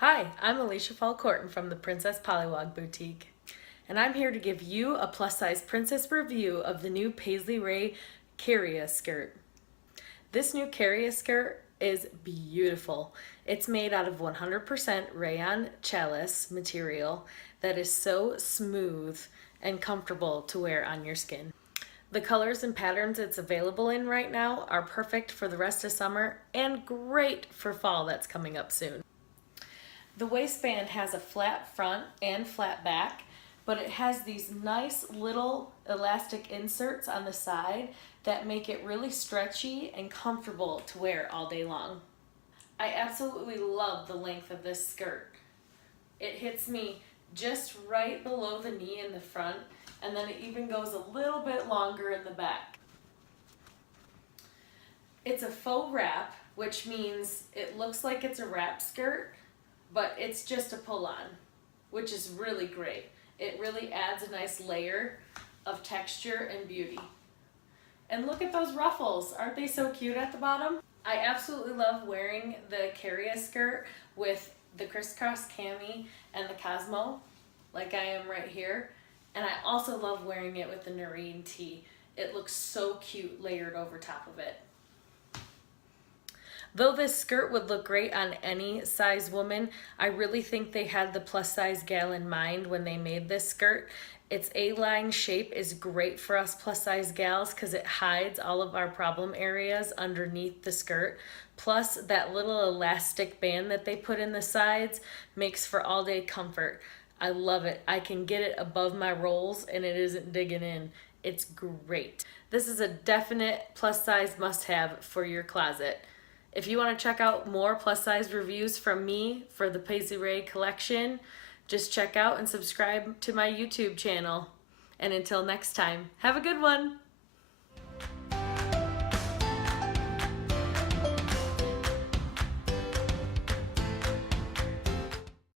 Hi, I'm Alicia Falcourton from the Princess Pollywog Boutique, and I'm here to give you a plus-size princess review of the new Paisley Raye Kerria Skirt. This new Kerria skirt is beautiful. It's made out of 100% rayon challis material that is so smooth and comfortable to wear on your skin. The colors and patterns it's available in right now are perfect for the rest of summer and great for fall that's coming up soon. The waistband has a flat front and flat back, but it has these nice little elastic inserts on the side that make it really stretchy and comfortable to wear all day long. I absolutely love the length of this skirt. It hits me just right below the knee in the front, and then it even goes a little bit longer in the back. It's a faux wrap, which means it looks like it's a wrap skirt, but it's just a pull-on, which is really great. It really adds a nice layer of texture and beauty. And look at those ruffles. Aren't they so cute at the bottom? I absolutely love wearing the Kerria skirt with the crisscross cami and the Cosmo, like I am right here. And I also love wearing it with the Noreen tee. It looks so cute layered over top of it. Though this skirt would look great on any size woman, I really think they had the plus size gal in mind when they made this skirt. Its A-line shape is great for us plus size gals because it hides all of our problem areas underneath the skirt. Plus that little elastic band that they put in the sides makes for all day comfort. I love it. I can get it above my rolls and it isn't digging in. It's great. This is a definite plus size must-have for your closet. If you want to check out more plus size reviews from me for the Paisley Raye collection, just check out and subscribe to my YouTube channel. And until next time, have a good one.